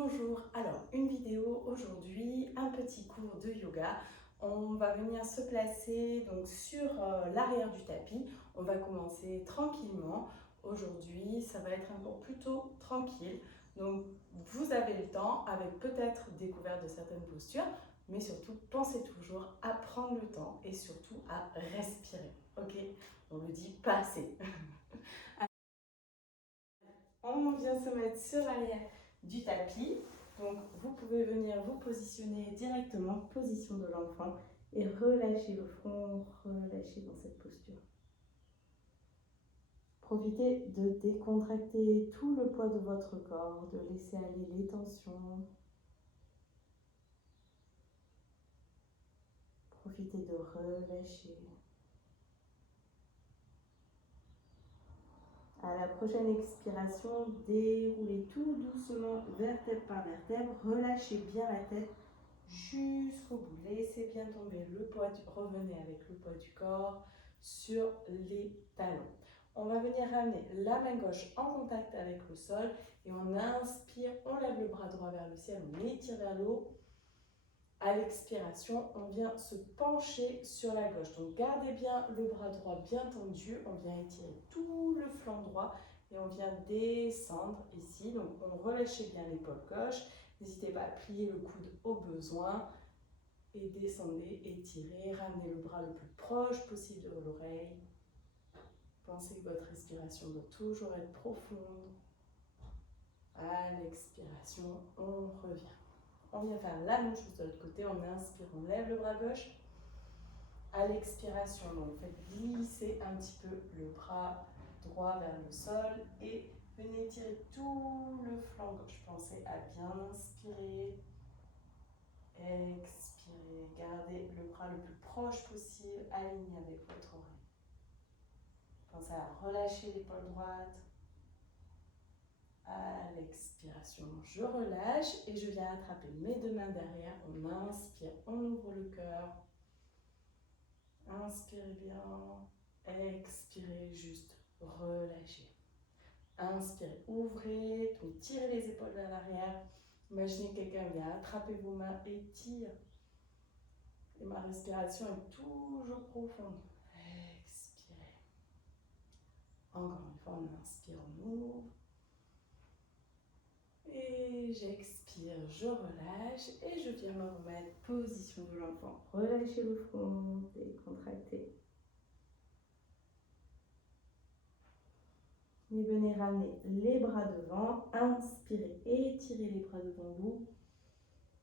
Bonjour, alors une vidéo aujourd'hui, un petit cours de yoga. On va venir se placer donc sur l'arrière du tapis. On va commencer tranquillement. Aujourd'hui, ça va être un cours plutôt tranquille. Donc vous avez le temps avec peut-être découverte de certaines postures, mais surtout pensez toujours à prendre le temps et surtout à respirer. Ok? On le dit pas assez. On vient se mettre sur l'arrière du tapis. Donc, vous pouvez venir vous positionner directement, position de l'enfant, et relâcher le front, relâcher dans cette posture. Profitez de décontracter tout le poids de votre corps, de laisser aller les tensions. Profitez de relâcher. À la prochaine expiration, déroulez tout doucement, vertèbre par vertèbre. Relâchez bien la tête jusqu'au bout. Laissez bien tomber le poids, revenez avec le poids du corps sur les talons. On va venir ramener la main gauche en contact avec le sol et on inspire, on lève le bras droit vers le ciel, on étire vers le haut. À l'expiration, on vient se pencher sur la gauche. Donc gardez bien le bras droit bien tendu, on vient étirer tout le flanc droit et on vient descendre ici. Donc on relâche bien l'épaule gauche. N'hésitez pas à plier le coude au besoin et descendez, étirez, ramenez le bras le plus proche possible de l'oreille. Pensez que votre respiration doit toujours être profonde. À l'expiration, on revient. On vient faire la même chose de l'autre côté. On inspire, on lève le bras gauche. À l'expiration, donc faites glisser un petit peu le bras droit vers le sol et venez étirer tout le flanc gauche. Pensez à bien inspirer. Expirez, gardez le bras le plus proche possible, aligné avec votre oreille. Pensez à relâcher l'épaule droite. À l'expiration, je relâche et je viens attraper mes deux mains derrière. On inspire, on ouvre le cœur. Inspirez bien. Expirez, juste relâchez. Inspirez, ouvrez, donc tirez les épaules vers l'arrière. Imaginez que quelqu'un vient attraper vos mains et tire. Et ma respiration est toujours profonde. Expirez. Encore une fois, on inspire, on ouvre. Et j'expire, je relâche et je viens me remettre position de l'enfant. Relâchez le front, décontractez. Et venez ramener les bras devant. Inspirez, étirez les bras devant vous.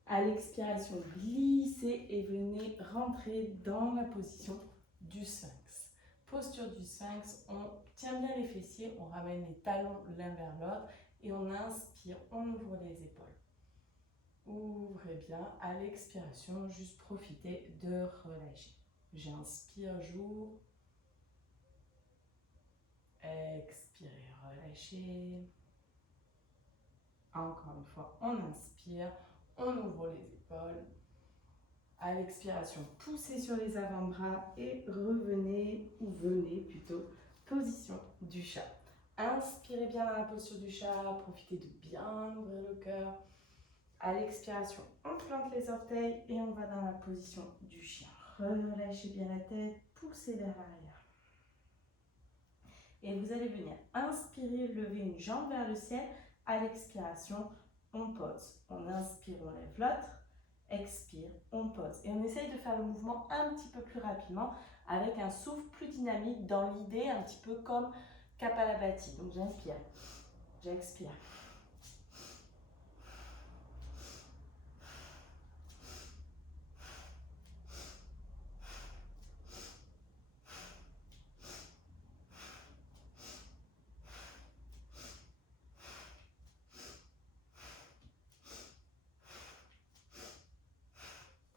À l'expiration, glissez et venez rentrer dans la position du sphinx. Posture du sphinx, on tient bien les fessiers, on ramène les talons l'un vers l'autre et on inspire, on ouvre les épaules. Ouvrez bien, à l'expiration, juste profitez de relâcher. J'inspire, j'ouvre. Expirez, relâchez. Encore une fois, on inspire, on ouvre les épaules. À l'expiration, poussez sur les avant-bras et revenez, ou venez plutôt, position du chat. Inspirez bien dans la posture du chat, profitez de bien ouvrir le cœur. À l'expiration, on plante les orteils et on va dans la position du chien. Relâchez bien la tête, poussez vers l'arrière. Et vous allez venir inspirer, lever une jambe vers le ciel. À l'expiration, on pose. On inspire, on lève l'autre. Expire, on pose. Et on essaye de faire le mouvement un petit peu plus rapidement avec un souffle plus dynamique dans l'idée un petit peu comme Kapalabhati. Donc j'inspire, j'expire.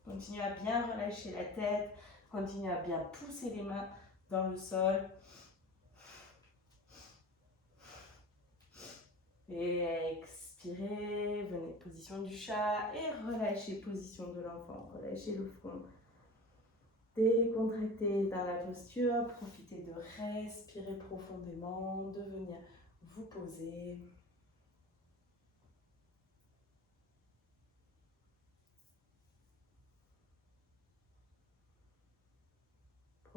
Continuez à bien relâcher la tête. Continuez à bien pousser les mains dans le sol. Et expirez, venez position du chat et relâchez position de l'enfant. Relâchez le front. Décontractez dans la posture. Profitez de respirer profondément, de venir vous poser.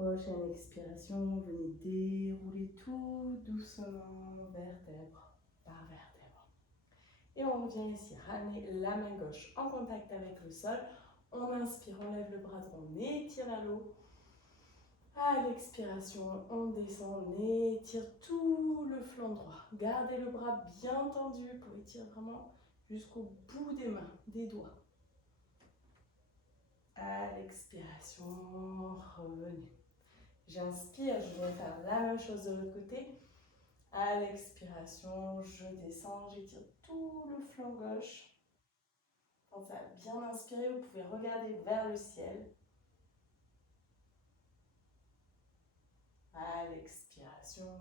Prochaine expiration, venez dérouler tout doucement, vertèbre par vertèbre. Et on revient ici, ramener la main gauche en contact avec le sol. On inspire, on lève le bras droit, on étire vers le haut. À l'expiration, on descend, on étire tout le flanc droit. Gardez le bras bien tendu pour étirer vraiment jusqu'au bout des mains, des doigts. À l'expiration, revenez. J'inspire, je vais faire la même chose de l'autre côté. À l'expiration, je descends, j'étire tout le flanc gauche. Pensez à bien inspirer, vous pouvez regarder vers le ciel. À l'expiration,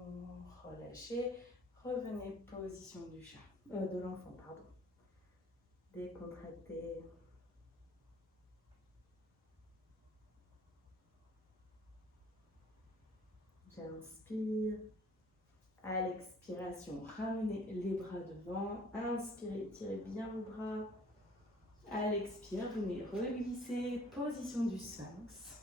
relâchez, revenez, position du chat, de l'enfant, pardon. Décontractez. J'inspire. À l'expiration, ramenez les bras devant. Inspirez, tirez bien vos bras. À l'expire, venez reglisser, position du sphinx.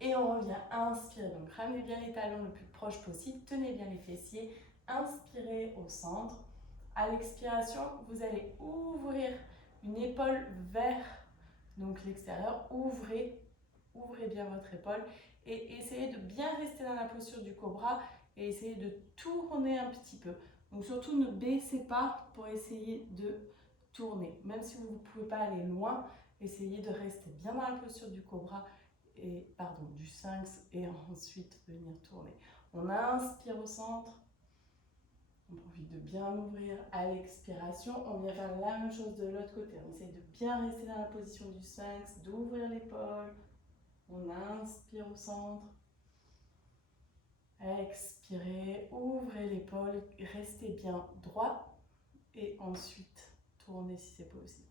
Et on revient, inspirez, donc ramenez bien les talons le plus proche possible, tenez bien les fessiers, inspirez au centre. À l'expiration, vous allez ouvrir une épaule vers donc l'extérieur, ouvrez bien votre épaule et essayez de bien rester dans la posture du cobra et essayez de tourner un petit peu. Donc surtout ne baissez pas pour essayer de tourner. Même si vous ne pouvez pas aller loin, essayez de rester bien dans la posture du cobra et du sphinx et ensuite venir tourner. On inspire au centre. On profite de bien ouvrir à l'expiration. On vient faire la même chose de l'autre côté. On essaie de bien rester dans la position du sphinx, d'ouvrir l'épaule. On inspire au centre. Expirez, ouvrez l'épaule, restez bien droit et ensuite tournez si c'est possible.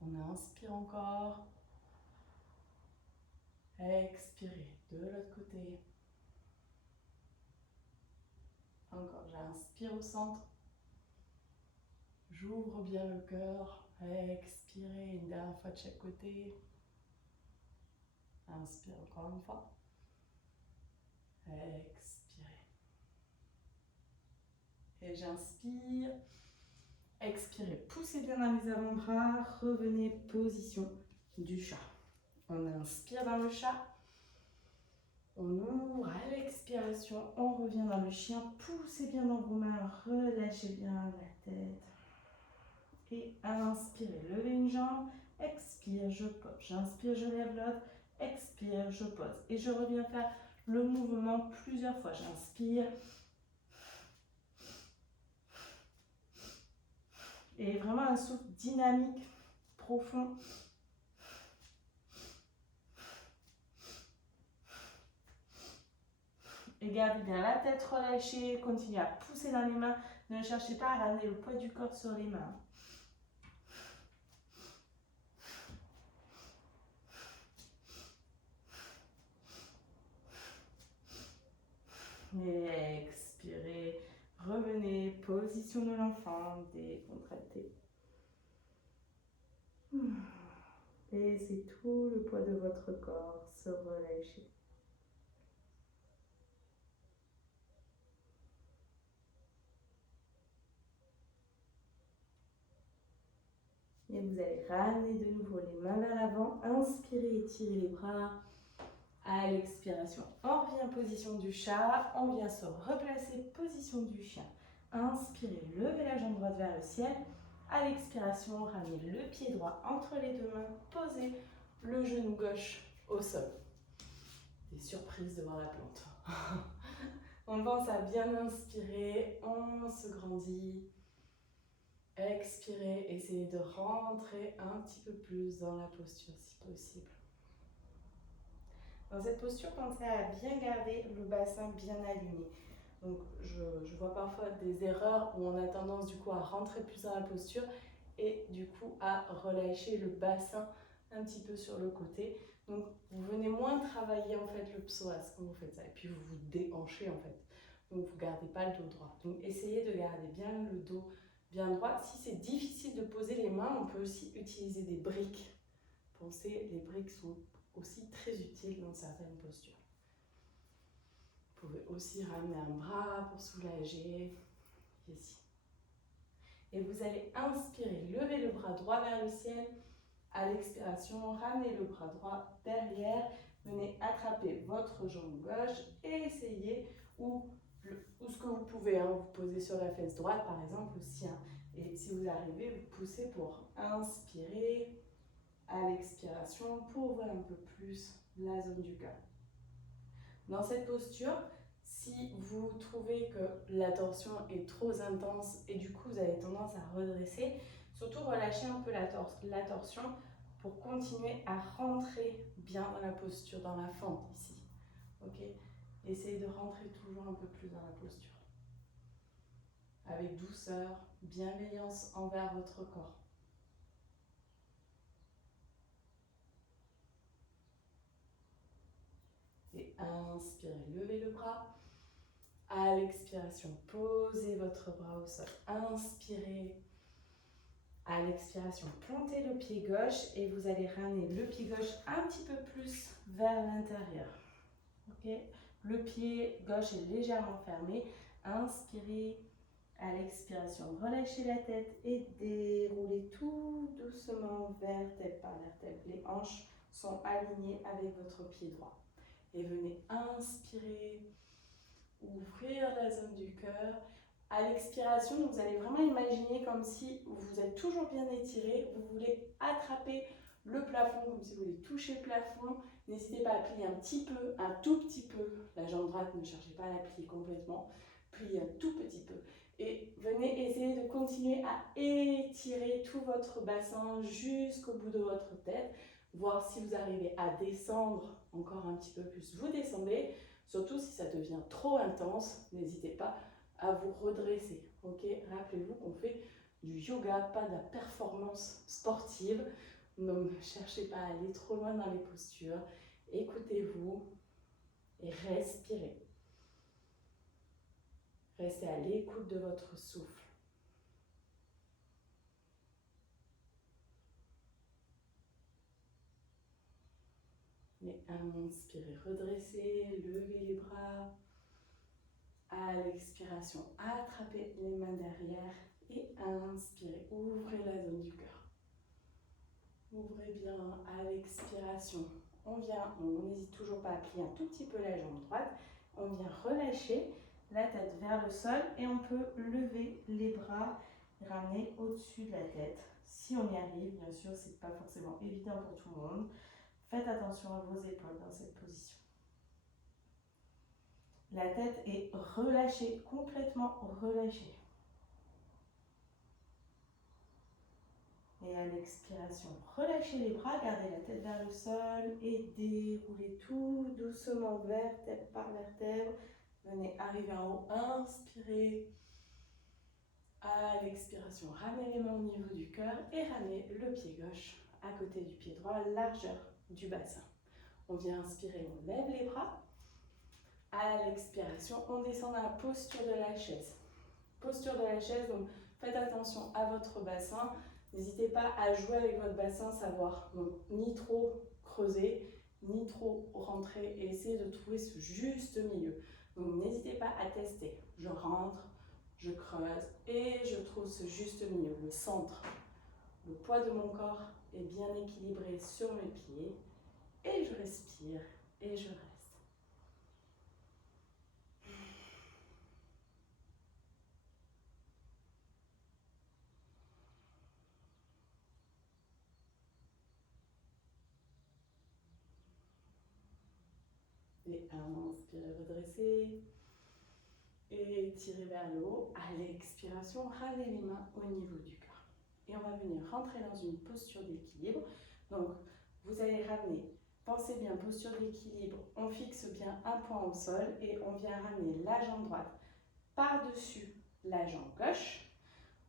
On inspire encore. Expirez de l'autre côté. Encore, j'inspire au centre. J'ouvre bien le cœur. Expirez une dernière fois de chaque côté. Inspire encore une fois. Expirez. Et j'inspire. Expirez. Poussez bien dans les avant-bras. Revenez, position du chat. On inspire dans le chat. On ouvre à l'expiration. On revient dans le chien. Poussez bien dans vos mains. Relâchez bien la tête. Et inspirez. Levez une jambe. Expire, je pose. J'inspire, je lève l'autre. Expire, je pose. Et je reviens faire le mouvement plusieurs fois. J'inspire. Et vraiment un souffle dynamique, profond. Et gardez bien la tête relâchée. Continuez à pousser dans les mains. Ne cherchez pas à ramener le poids du corps sur les mains. Et expirez. Revenez, position de l'enfant, décontractez. Et c'est tout le poids de votre corps, se relâcher. Et vous allez ramener de nouveau les mains vers l'avant. Inspirez, étirez les bras. À l'expiration, on revient position du chat. On vient se replacer, position du chien. Inspirez, levez la jambe droite vers le ciel. À l'expiration, ramenez le pied droit entre les deux mains. Posez le genou gauche au sol. Des surprises devant la plante. On pense à bien inspirer. On se grandit. Expirez, essayez de rentrer un petit peu plus dans la posture si possible. Dans cette posture, pensez à bien garder le bassin bien aligné. Donc je vois parfois des erreurs où on a tendance du coup à rentrer plus dans la posture et du coup à relâcher le bassin un petit peu sur le côté. Donc vous venez moins travailler en fait le psoas quand vous faites ça et puis vous vous déhanchez en fait. Donc vous ne gardez pas le dos droit. Donc essayez de garder bien le dos bien droit. Si c'est difficile de poser les mains, on peut aussi utiliser des briques. Pensez, les briques sont aussi très utile dans certaines postures. Vous pouvez aussi ramener un bras pour soulager, ici. Et vous allez inspirer, lever le bras droit vers le ciel. À l'expiration, ramenez le bras droit derrière. Venez attraper votre jambe gauche et essayez, ou ce que vous pouvez, hein, vous poser sur la fesse droite par exemple aussi. Hein. Et si vous arrivez, vous poussez pour inspirer. À l'expiration, pour ouvrir un peu plus la zone du cœur. Dans cette posture, si vous trouvez que la torsion est trop intense et du coup vous avez tendance à redresser, surtout relâchez un peu la torsion pour continuer à rentrer bien dans la posture, dans la fente ici. Ok? Essayez de rentrer toujours un peu plus dans la posture. Avec douceur, bienveillance envers votre corps. Et inspirez, levez le bras. À l'expiration, posez votre bras au sol. Inspirez. À l'expiration, plantez le pied gauche et vous allez ramener le pied gauche un petit peu plus vers l'intérieur. Okay? Le pied gauche est légèrement fermé. Inspirez. À l'expiration, relâchez la tête et déroulez tout doucement vertèbre par vertèbre. Les hanches sont alignées avec votre pied droit. Et venez inspirer, ouvrir la zone du cœur. À l'expiration, vous allez vraiment imaginer comme si vous êtes toujours bien étiré. Vous voulez attraper le plafond, comme si vous voulez toucher le plafond. N'hésitez pas à plier un petit peu, un tout petit peu. La jambe droite, ne cherchez pas à la plier complètement. Pliez un tout petit peu. Et venez essayer de continuer à étirer tout votre bassin jusqu'au bout de votre tête. Voir si vous arrivez à descendre encore un petit peu plus. Vous descendez, surtout si ça devient trop intense, n'hésitez pas à vous redresser. Ok? Rappelez-vous qu'on fait du yoga, pas de la performance sportive. Ne cherchez pas à aller trop loin dans les postures. Écoutez-vous et respirez. Restez à l'écoute de votre souffle. Et inspirez, redressez, levez les bras. À l'expiration, attrapez les mains derrière et inspirez, ouvrez la zone du cœur. Ouvrez bien à l'expiration. On n'hésite toujours pas à plier un tout petit peu la jambe droite. On vient relâcher la tête vers le sol et on peut lever les bras, ramener au-dessus de la tête. Si on y arrive, bien sûr, c'est pas forcément évident pour tout le monde. Faites attention à vos épaules dans cette position. La tête est relâchée, complètement relâchée. Et à l'expiration, relâchez les bras, gardez la tête vers le sol et déroulez tout doucement, vertèbre par vertèbre. Venez arriver en haut, inspirez. À l'expiration, ramenez les mains au niveau du cœur et ramenez le pied gauche à côté du pied droit, largeur du bassin. On vient inspirer, on lève les bras. À l'expiration, on descend dans la posture de la chaise. Posture de la chaise, donc faites attention à votre bassin. N'hésitez pas à jouer avec votre bassin, savoir ni trop creuser, ni trop rentrer et essayer de trouver ce juste milieu. Donc n'hésitez pas à tester. Je rentre, je creuse et je trouve ce juste milieu, le centre. Le poids de mon corps est bien équilibré sur mes pieds et je respire et je reste. Et inspirez, redressez. Et étirez vers le haut. À l'expiration, ramenez les mains au niveau du cœur. Et on va venir rentrer dans une posture d'équilibre. Donc, vous allez ramener, pensez bien, posture d'équilibre. On fixe bien un point au sol et on vient ramener la jambe droite par-dessus la jambe gauche.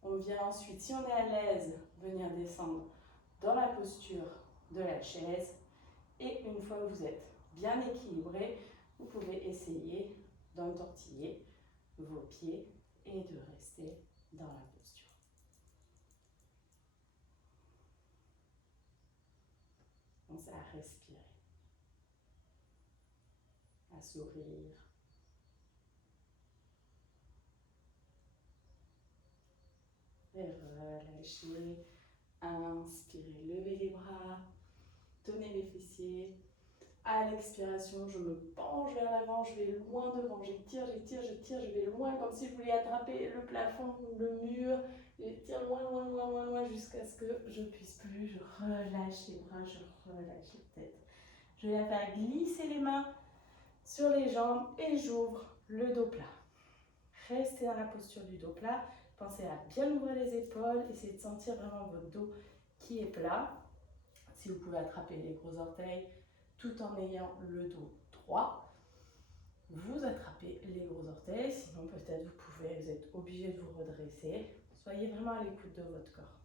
On vient ensuite, si on est à l'aise, venir descendre dans la posture de la chaise. Et une fois que vous êtes bien équilibré, vous pouvez essayer d'entortiller vos pieds et de rester dans la posture. Pensez à respirer. à sourire. Et relâchez. Inspirez, levez les bras, tenez les fessiers. À l'expiration, je me penche vers l'avant, je vais loin devant, j'étire, j'étire, j'étire, je vais loin comme si je voulais attraper le plafond ou le mur. J'étire loin, loin, loin, loin, loin jusqu'à ce que je ne puisse plus. Je relâche les bras, je relâche la tête. Je vais la faire glisser les mains sur les jambes et j'ouvre le dos plat. Restez dans la posture du dos plat. Pensez à bien ouvrir les épaules. Essayez de sentir vraiment votre dos qui est plat. Si vous pouvez attraper les gros orteils tout en ayant le dos droit, vous attrapez les gros orteils. Sinon, peut-être vous êtes obligé de vous redresser. Soyez vraiment à l'écoute de votre corps.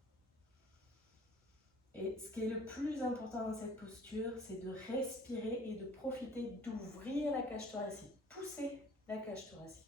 Et ce qui est le plus important dans cette posture, c'est de respirer et de profiter d'ouvrir la cage thoracique. Poussez la cage thoracique.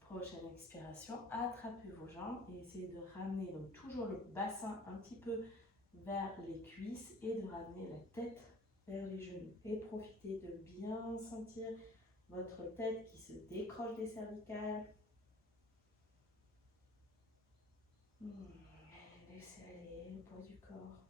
Prochaine expiration, attrapez vos jambes et essayez de ramener donc toujours le bassin un petit peu vers les cuisses et de ramener la tête vers les genoux. Et profitez de bien sentir votre tête qui se décroche des cervicales. Laissez aller le poids du corps.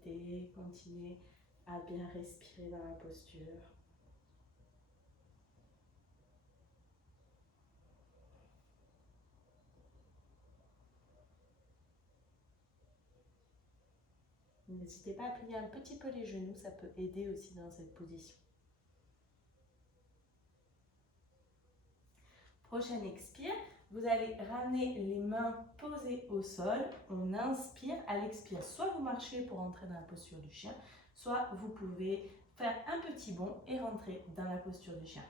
Profitez, continuez à bien respirer dans la posture. N'hésitez pas à plier un petit peu les genoux, ça peut aider aussi dans cette position. Prochaine expire, vous allez ramener les mains posées au sol. On inspire, à l'expire, soit vous marchez pour entrer dans la posture du chien, soit vous pouvez faire un petit bond et rentrer dans la posture du chien.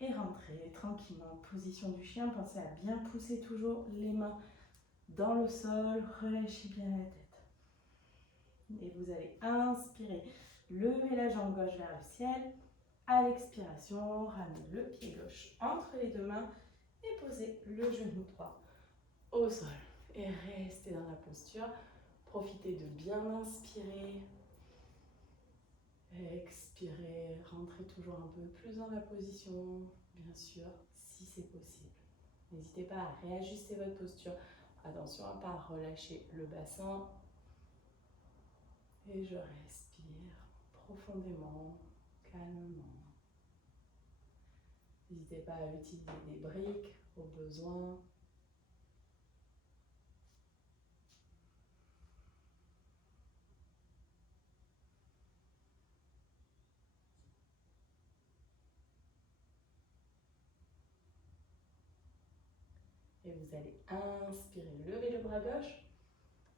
Et rentrez tranquillement, position du chien. Pensez à bien pousser toujours les mains dans le sol, relâchez bien la tête. Et vous allez inspirer, lever la jambe gauche vers le ciel. À l'expiration, ramenez le pied gauche entre les deux mains et posez le genou droit au sol. Et restez dans la posture. Profitez de bien inspirer. Expirez, rentrez toujours un peu plus dans la position, bien sûr, si c'est possible. N'hésitez pas à réajuster votre posture. Attention à ne pas relâcher le bassin. Et je respire profondément, calmement. N'hésitez pas à utiliser des briques au besoin. Et vous allez inspirer, lever le bras gauche.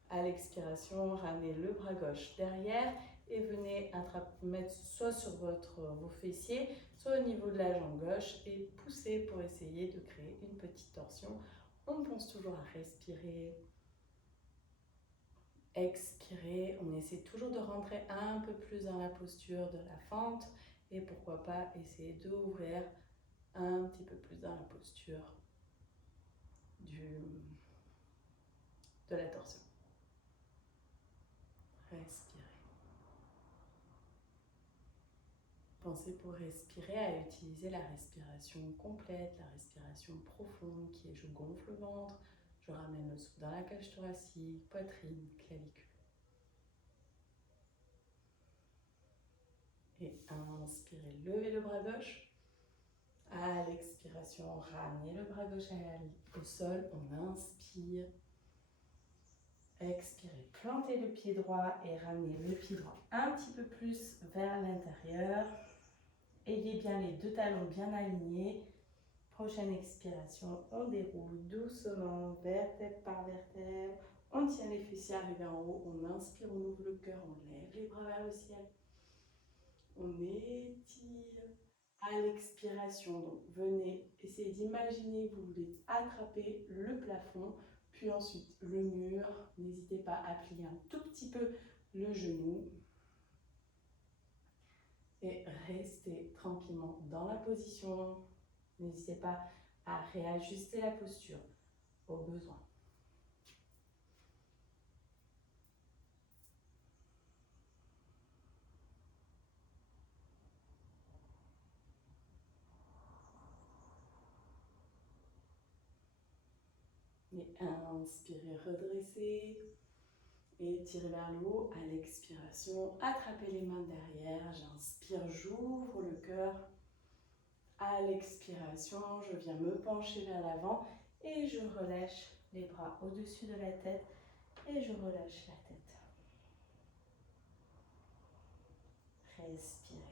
À l'expiration, ramenez le bras gauche derrière et venez mettre soit sur vos fessiers, soit au niveau de la jambe gauche et poussez pour essayer de créer une petite torsion. On pense toujours à respirer. Expirez, on essaie toujours de rentrer un peu plus dans la posture de la fente et pourquoi pas essayer d'ouvrir un petit peu plus dans la posture de la torsion. Respirez. Pensez pour respirer à utiliser la respiration complète, la respiration profonde qui est je gonfle le ventre, je ramène le souffle dans la cage thoracique, poitrine, clavicule. Et inspirez, levez le bras gauche. À l'expiration, ramenez le bras gauche au sol, on inspire. Expirez, plantez le pied droit et ramenez le pied droit un petit peu plus vers l'intérieur. Ayez bien les deux talons bien alignés. Prochaine expiration, on déroule doucement, vertèbre par vertèbre. On tient les fessiers arrivés en haut, on inspire, on ouvre le cœur, on lève les bras vers le ciel. On étire. À l'expiration, donc venez essayer d'imaginer que vous voulez attraper le plafond, puis ensuite le mur. N'hésitez pas à plier un tout petit peu le genou. Et restez tranquillement dans la position. N'hésitez pas à réajuster la posture au besoin. Et inspirez, redressez. Et tirez vers le haut. À l'expiration, attrapez les mains derrière. J'inspire, j'ouvre le cœur. À l'expiration, je viens me pencher vers l'avant et je relâche les bras au-dessus de la tête et je relâche la tête. Respirez.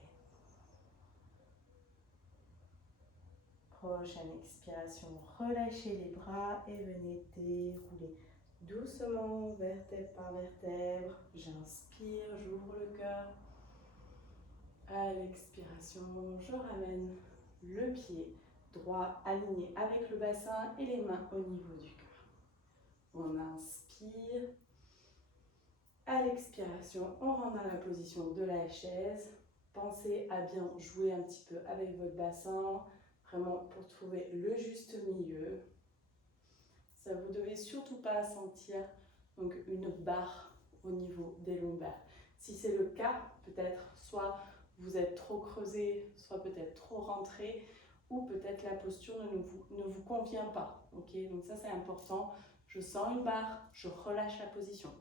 Prochaine expiration, relâchez les bras et venez dérouler doucement, vertèbre par vertèbre. J'inspire, j'ouvre le cœur. À l'expiration, je ramène le pied droit aligné avec le bassin et les mains au niveau du cœur. On inspire. À l'expiration, on rentre dans la position de la chaise. Pensez à bien jouer un petit peu avec votre bassin, vraiment pour trouver le juste milieu. Ça, vous ne devez surtout pas sentir donc, une barre au niveau des lombaires. Si c'est le cas, peut-être soit vous êtes trop creusé, soit peut-être trop rentré, ou peut-être la posture ne vous convient pas. Okay, donc ça, c'est important. Je sens une barre, je relâche la position.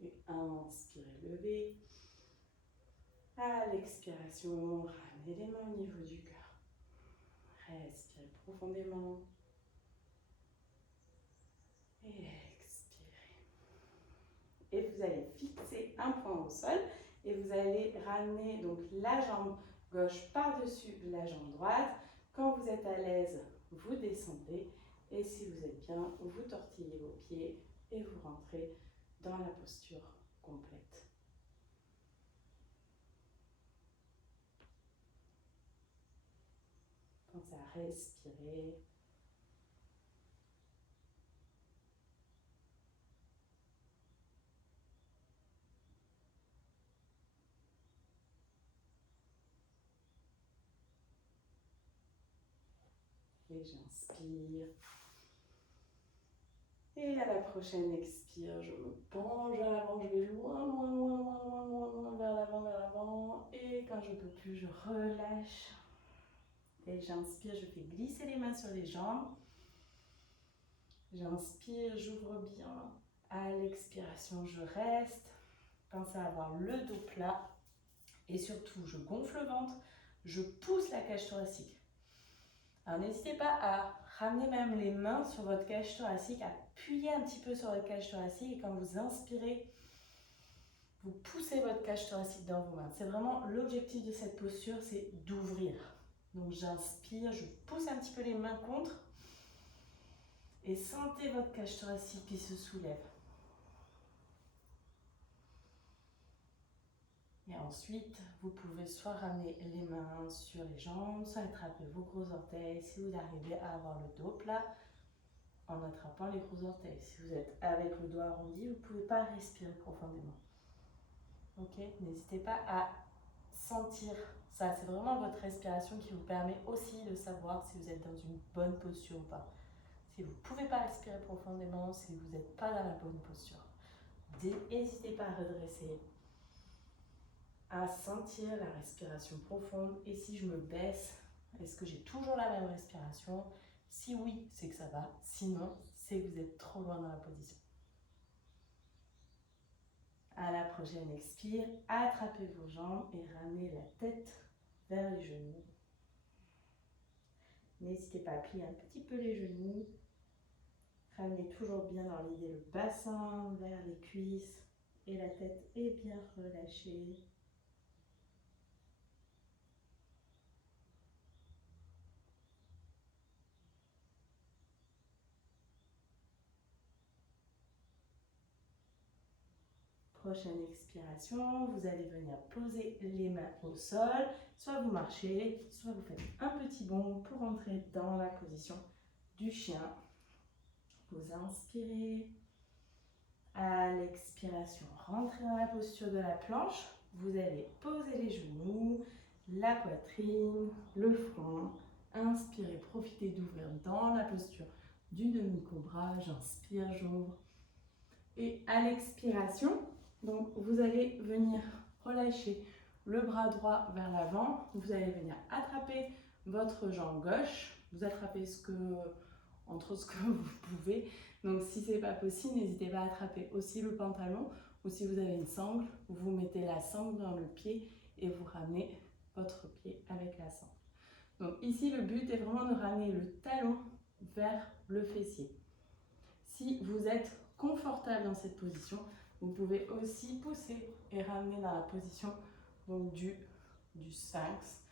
Et inspirez, levez. À l'expiration, ramenez les mains au niveau du cœur. Respirez profondément. Et expirez. Et vous allez fixer un point au sol et vous allez ramener donc la jambe gauche par-dessus la jambe droite. Quand vous êtes à l'aise, vous descendez et si vous êtes bien, vous tortillez vos pieds et vous rentrez dans la posture complète. Pensez à respirer. Et j'inspire. Et à la prochaine expire, je me penche vers l'avant, je vais loin, loin, loin, loin, loin, loin, loin, vers l'avant. Et quand je ne peux plus, je relâche. Et j'inspire, je fais glisser les mains sur les jambes. J'inspire, j'ouvre bien. À l'expiration, je reste. Pensez à avoir le dos plat. Et surtout, je gonfle le ventre. Je pousse la cage thoracique. Alors n'hésitez pas à ramener même les mains sur votre cage thoracique, à appuyer un petit peu sur votre cage thoracique et quand vous inspirez, vous poussez votre cage thoracique dans vos mains. C'est vraiment l'objectif de cette posture, c'est d'ouvrir. Donc j'inspire, je pousse un petit peu les mains contre et sentez votre cage thoracique qui se soulève. Et ensuite, vous pouvez soit ramener les mains sur les jambes, soit attraper vos gros orteils si vous arrivez à avoir le dos plat en attrapant les gros orteils. Si vous êtes avec le doigt arrondi, vous ne pouvez pas respirer profondément. Ok, n'hésitez pas à sentir ça. C'est vraiment votre respiration qui vous permet aussi de savoir si vous êtes dans une bonne posture ou pas. Si vous ne pouvez pas respirer profondément, si vous n'êtes pas dans la bonne posture, n'hésitez pas à redresser, à sentir la respiration profonde. Et si je me baisse, est-ce que j'ai toujours la même respiration? Si oui, c'est que ça va. Sinon, c'est que vous êtes trop loin dans la position. À la prochaine expire, attrapez vos jambes et ramenez la tête vers les genoux. N'hésitez pas à plier un petit peu les genoux. Ramenez toujours bien dans l'idée le bassin vers les cuisses et la tête est bien relâchée. Prochaine expiration, vous allez venir poser les mains au sol. Soit vous marchez, soit vous faites un petit bond pour entrer dans la position du chien. Vous inspirez. À l'expiration, rentrez dans la posture de la planche. Vous allez poser les genoux, la poitrine, le front. Inspirez, profitez d'ouvrir dans la posture du demi-cobra. J'inspire, j'ouvre. Et à l'expiration, donc vous allez venir relâcher le bras droit vers l'avant. Vous allez venir attraper votre jambe gauche. Vous attrapez entre ce que vous pouvez. Donc si ce n'est pas possible, n'hésitez pas à attraper aussi le pantalon. Ou si vous avez une sangle, vous mettez la sangle dans le pied et vous ramenez votre pied avec la sangle. Donc ici, le but est vraiment de ramener le talon vers le fessier. Si vous êtes confortable dans cette position, vous pouvez aussi pousser et ramener dans la position donc, du sphinx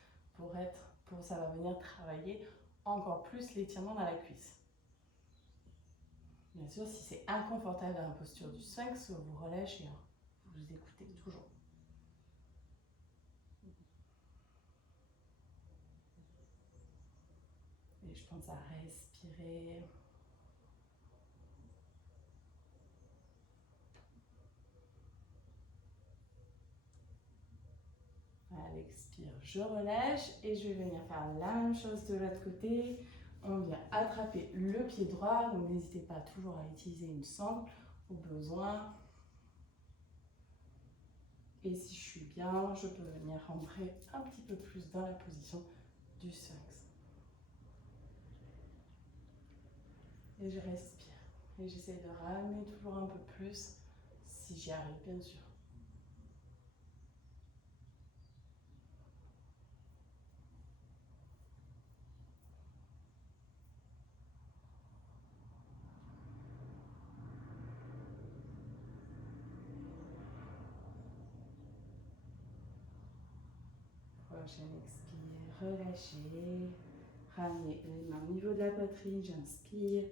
ça va venir travailler encore plus l'étirement dans la cuisse. Bien sûr, si c'est inconfortable dans la posture du sphinx, vous relâchez, vous écoutez toujours. Et je pense à respirer. À l'expire, je relâche et je vais venir faire la même chose de l'autre côté. On vient attraper le pied droit, donc n'hésitez pas toujours à utiliser une sangle au besoin. Et si je suis bien, je peux venir rentrer un petit peu plus dans la position du sphinx. Et je respire. Et j'essaie de ramener toujours un peu plus, si j'y arrive bien sûr. Prochaine expire, relâchez. Ramenez les mains au niveau de la poitrine, j'inspire.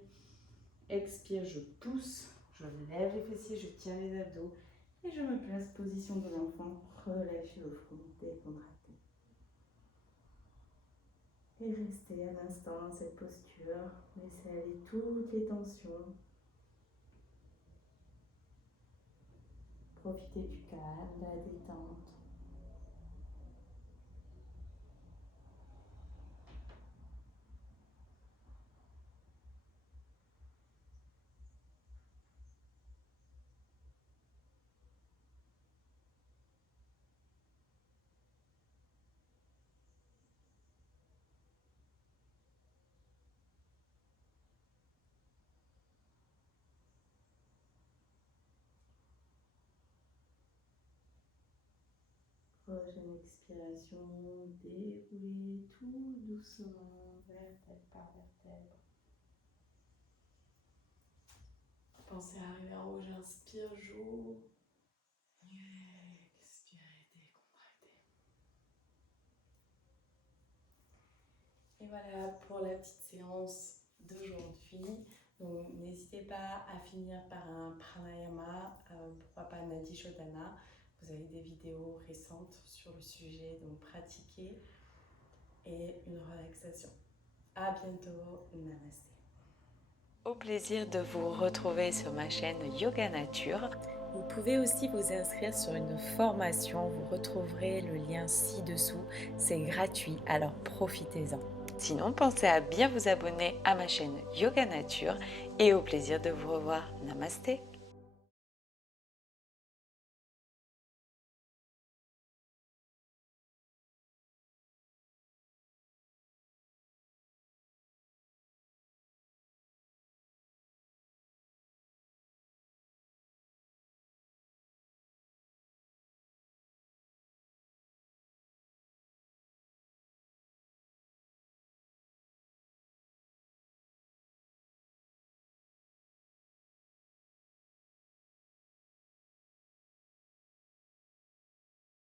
Expire, je pousse, je lève les fessiers, je tiens les abdos et je me place position de l'enfant. Relâchez le front, décontracté. Et restez un instant dans cette posture. Laissez aller toutes les tensions. Profitez du calme, de la détente. Prochaine expiration, déroulez tout doucement, vertèbre par vertèbre. Pensez à arriver en haut, j'inspire, j'ouvre. Expirez, décontractez. Et voilà pour la petite séance d'aujourd'hui. Donc n'hésitez pas à finir par un pranayama, pourquoi pas Nadi Shodhana. Vous avez des vidéos récentes sur le sujet, donc pratiquez. Et une relaxation. À bientôt, namasté. Au plaisir de vous retrouver sur ma chaîne Yoga Nature. Vous pouvez aussi vous inscrire sur une formation, vous retrouverez le lien ci-dessous, c'est gratuit, alors profitez-en. Sinon, pensez à bien vous abonner à ma chaîne Yoga Nature et au plaisir de vous revoir. Namasté.